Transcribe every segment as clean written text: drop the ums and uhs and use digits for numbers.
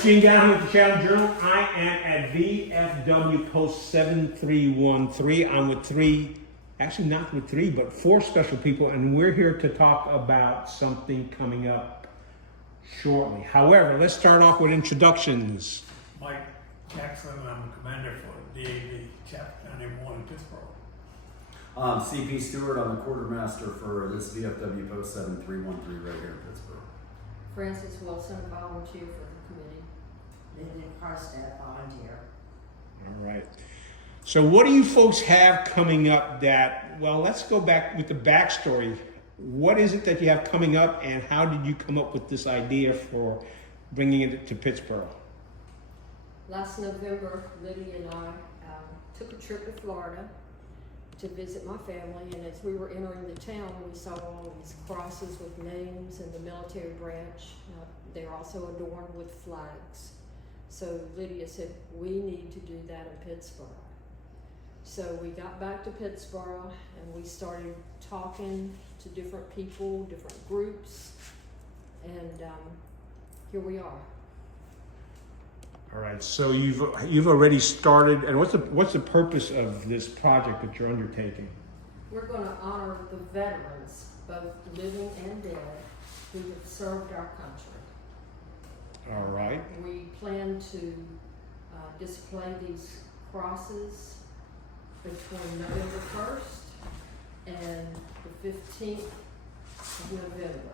folks, Gene Down with the Channel Journal. I am at VFW Post 7313. I'm with four special people, and we're here to talk about something coming up shortly. However, let's start off with introductions. Mike Jackson, I'm a commander for DAV Chapter 91 in Pittsburgh. CP Stewart, I'm the quartermaster for this VFW Post 7313 right here in Pittsburgh. Francis Wilson, volunteer for the committee. Lynn Carstad, volunteer. All right. So what do you folks have coming up that, well, let's go back with the backstory. What is it that you have coming up, and how did you come up with this idea for bringing it to Pittsburgh? Last November, Lydia and I took a trip to Florida to visit my family, and as we were entering the town, we saw all these crosses with names and the military branch. They're also adorned with flags. So Lydia said, we need to do that in Pittsburgh. So we got back to Pittsburgh and we started talking to different people, different groups, and here we are. All right, so you've already started, and what's the purpose of this project that you're undertaking? We're going to honor the veterans, both living and dead, who have served our country. All right. We plan to display these crosses between November 1st and the 15th of November.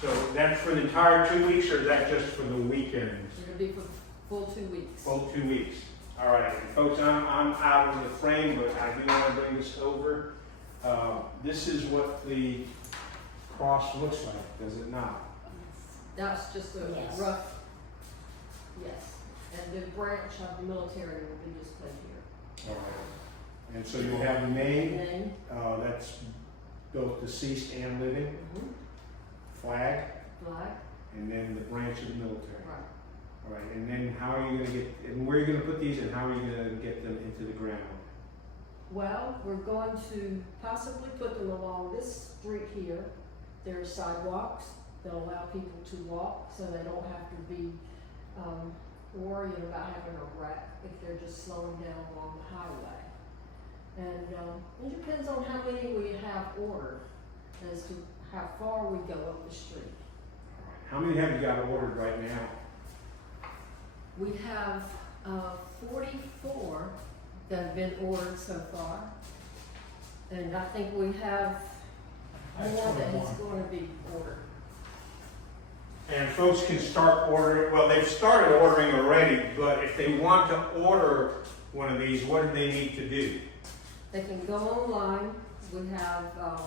So that's for the entire 2 weeks, or is that just for the weekends? It'll be for full 2 weeks. Full 2 weeks. All right, and folks, I'm out of the frame, but I do want to bring this over. This is what the cross looks like, does it not? That's just a Yes. rough, yes. And the branch of the military will be displayed here. All right. And so you'll have the name, Name. that's both deceased and living, Mhm. flag, Flag. and then the branch of the military. Right. All right, and then how are you going to get, and where are you going to put these, and how are you going to get them into the ground? Well, we're going to possibly put them along this street here. There are sidewalks that allow people to walk, so they don't have to be worrying about having a wreck if they're just slowing down along the highway. And it depends on how many we have ordered as to how far we go up the street. All right. How many have you got ordered right now? We have 44 that have been ordered so far, and I think we have more that is going to be ordered. And folks can start ordering, well, they've started ordering already, but if they want to order one of these, what do they need to do? They can go online. We have a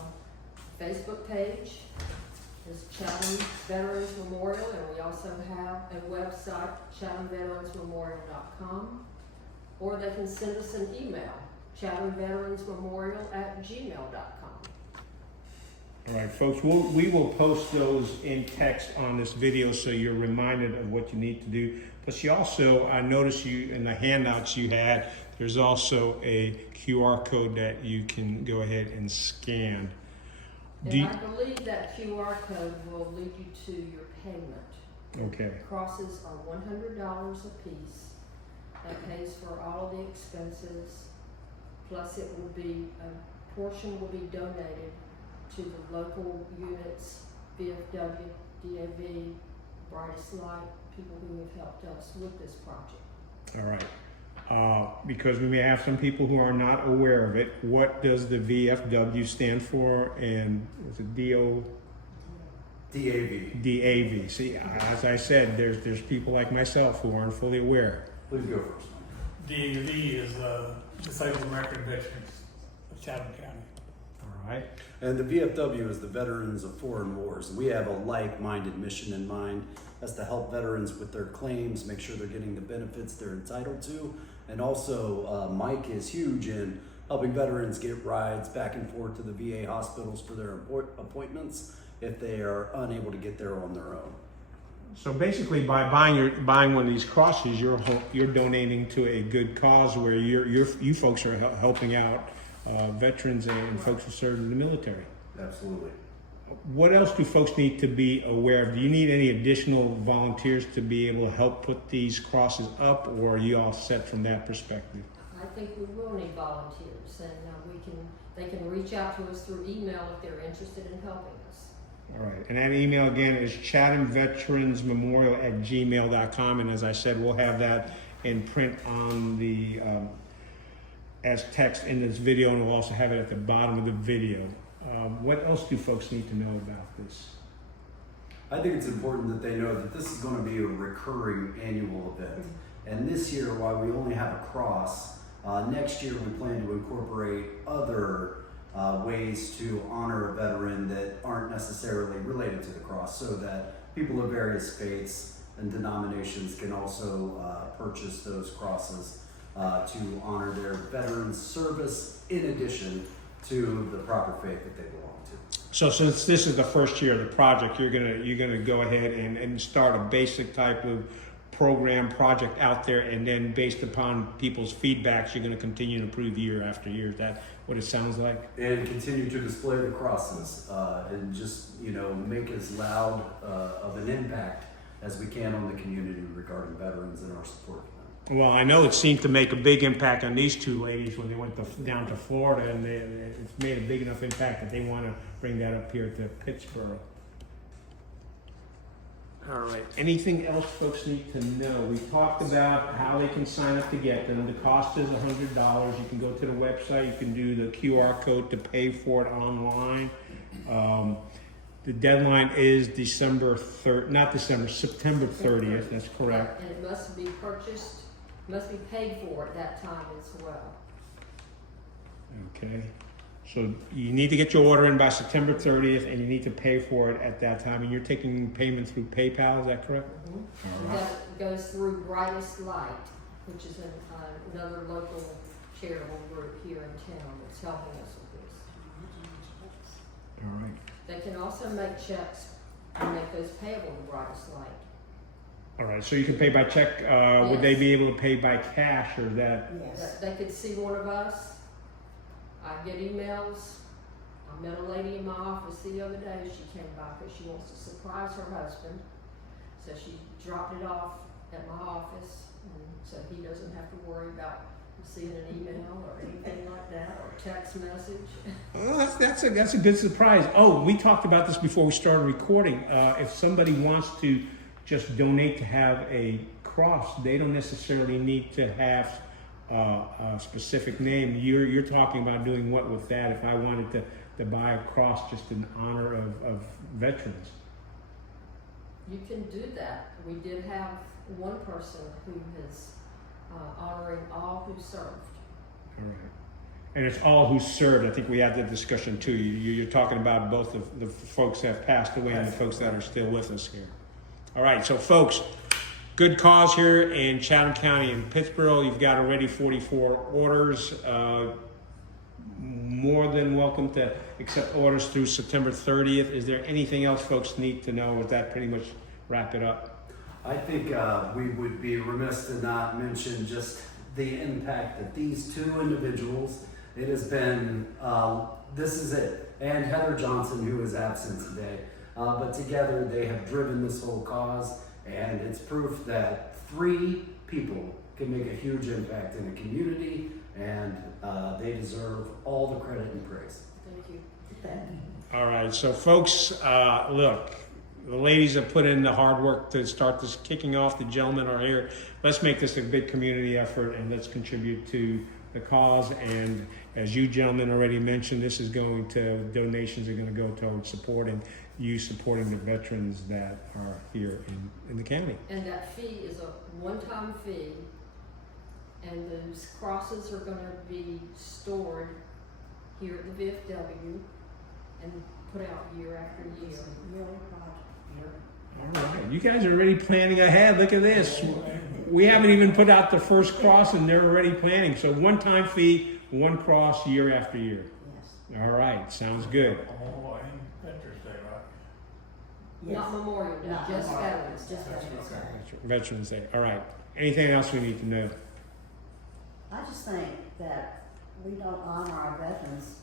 Facebook page. It's Chatham Veterans Memorial, and we also have a website, chathamveteransmemorial.com, or they can send us an email, chathamveteransmemorial@gmail.com. All right, folks, we will post those in text on this video so you're reminded of what you need to do. Plus, you also, I noticed you in the handouts you had, there's also a QR code that you can go ahead and scan. And I believe that QR code will lead you to your payment. Okay. Crosses are $100 a piece. That pays for all of the expenses. Plus it will be, a portion will be donated to the local units, VFW, DAV, Brightest Light, people who have helped us with this project. All right. Because we may have some people who are not aware of it, what does the VFW stand for, and is it DAV. DAV? See, as I said, there's people like myself who aren't fully aware. Please go first. DAV is Disabled American Veterans of Chatham County. All right. And the VFW is the Veterans of Foreign Wars. We have a like-minded mission in mind. That's to help veterans with their claims, make sure they're getting the benefits they're entitled to. And also, Mike is huge in helping veterans get rides back and forth to the VA hospitals for their appointments if they are unable to get there on their own. So basically, by buying one of these crosses, you're donating to a good cause where you folks are helping out veterans and folks who serve in the military. Absolutely. What else do folks need to be aware of? Do you need any additional volunteers to be able to help put these crosses up, or are you all set from that perspective? I think we will need volunteers, and they can reach out to us through email if they're interested in helping us. All right, and that email again is chathamveteransmemorial@gmail.com, and as I said, we'll have that in print on the as text in this video, and we'll also have it at the bottom of the video. What else do folks need to know about this? I think it's important that they know that this is going to be a recurring annual event. And this year, while we only have a cross, next year we plan to incorporate other ways to honor a veteran that aren't necessarily related to the cross, so that people of various faiths and denominations can also purchase those crosses to honor their veterans' service in addition to the proper faith that they belong to. So since this is the first year of the project, you're gonna go ahead and start a basic type of program project out there, and then based upon people's feedbacks, you're gonna continue to improve year after year. Is that what it sounds like? And continue to display the crosses and just, make as loud of an impact as we can on the community regarding veterans and our support for them. Well, I know it seemed to make a big impact on these two ladies when they went down to Florida, and it's made a big enough impact that they want to bring that up here to Pittsburgh. All right. Anything else folks need to know? We talked about how they can sign up to get them. The cost is $100. You can go to the website. You can do the QR code to pay for it online. The deadline is September 30th. That's correct. And it must be purchased, must be paid for at that time as well. Okay. So you need to get your order in by September 30th, and you need to pay for it at that time. And you're taking payment through PayPal, is that correct? Mm-hmm. All right. That goes through Brightest Light, which is another local charitable group here in town that's helping us with this. All right. They can also make checks and make those payable to Brightest Light. All right. So you can pay by check. Would they be able to pay by cash, or that? Yes. They could see one of us. I get emails. I met a lady in my office the other day. She came by because she wants to surprise her husband. So she dropped it off at my office, and so he doesn't have to worry about seeing an email or anything like that, or text message. Oh, that's a good surprise. Oh, we talked about this before we started recording. If somebody wants to just donate to have a cross, they don't necessarily need to have a specific name. You're talking about doing what with that? If I wanted to buy a cross just in honor of veterans. You can do that. We did have one person who is honoring all who served. All right. And it's all who served. I think we had that discussion too. You're talking about both the folks that have passed away and the folks that are still with us here. All right, so folks, good cause here in Chatham County in Pittsburgh. You've got already 44 orders. More than welcome to accept orders through September 30th. Is there anything else folks need to know? Would that pretty much wrap it up? I think we would be remiss to not mention just the impact that these two individuals, it has been, this is it, and Heather Johnson, who is absent today, but together they have driven this whole cause, and it's proof that 3 people can make a huge impact in a community, and they deserve all the credit and praise. Thank you. All right, so folks, look, the ladies have put in the hard work to start this kicking off. The gentlemen are here. Let's make this a big community effort, and let's contribute to the cause. And as you gentlemen already mentioned, this is going to, donations are going to go towards supporting the veterans that are here in the county. And that fee is a one-time fee, and those crosses are going to be stored here at the VFW and put out year after year. All right, you guys are already planning ahead. Look at this. We haven't even put out the first cross, and they're already planning. So one-time fee, one cross year after year. Yes. All right, sounds good. Oh, and Veterans Day, right? Yes. Not Memorial Day, Not just Memorial. Veterans Day. Just Veterans Day. Veterans Day. All right. Anything else we need to know? I just think that we don't honor our veterans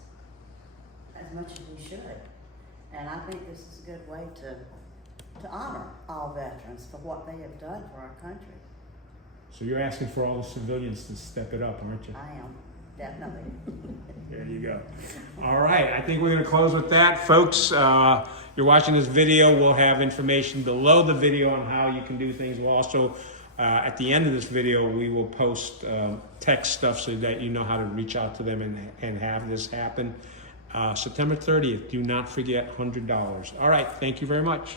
as much as we should. And I think this is a good way to honor all veterans for what they have done for our country. So you're asking for all the civilians to step it up, aren't you? I am, definitely. There you go. All right, I think we're going to close with that. Folks, you're watching this video. We'll have information below the video on how you can do things. We'll also, at the end of this video, we will post text stuff so that you know how to reach out to them and have this happen. September 30th, do not forget $100. All right, thank you very much.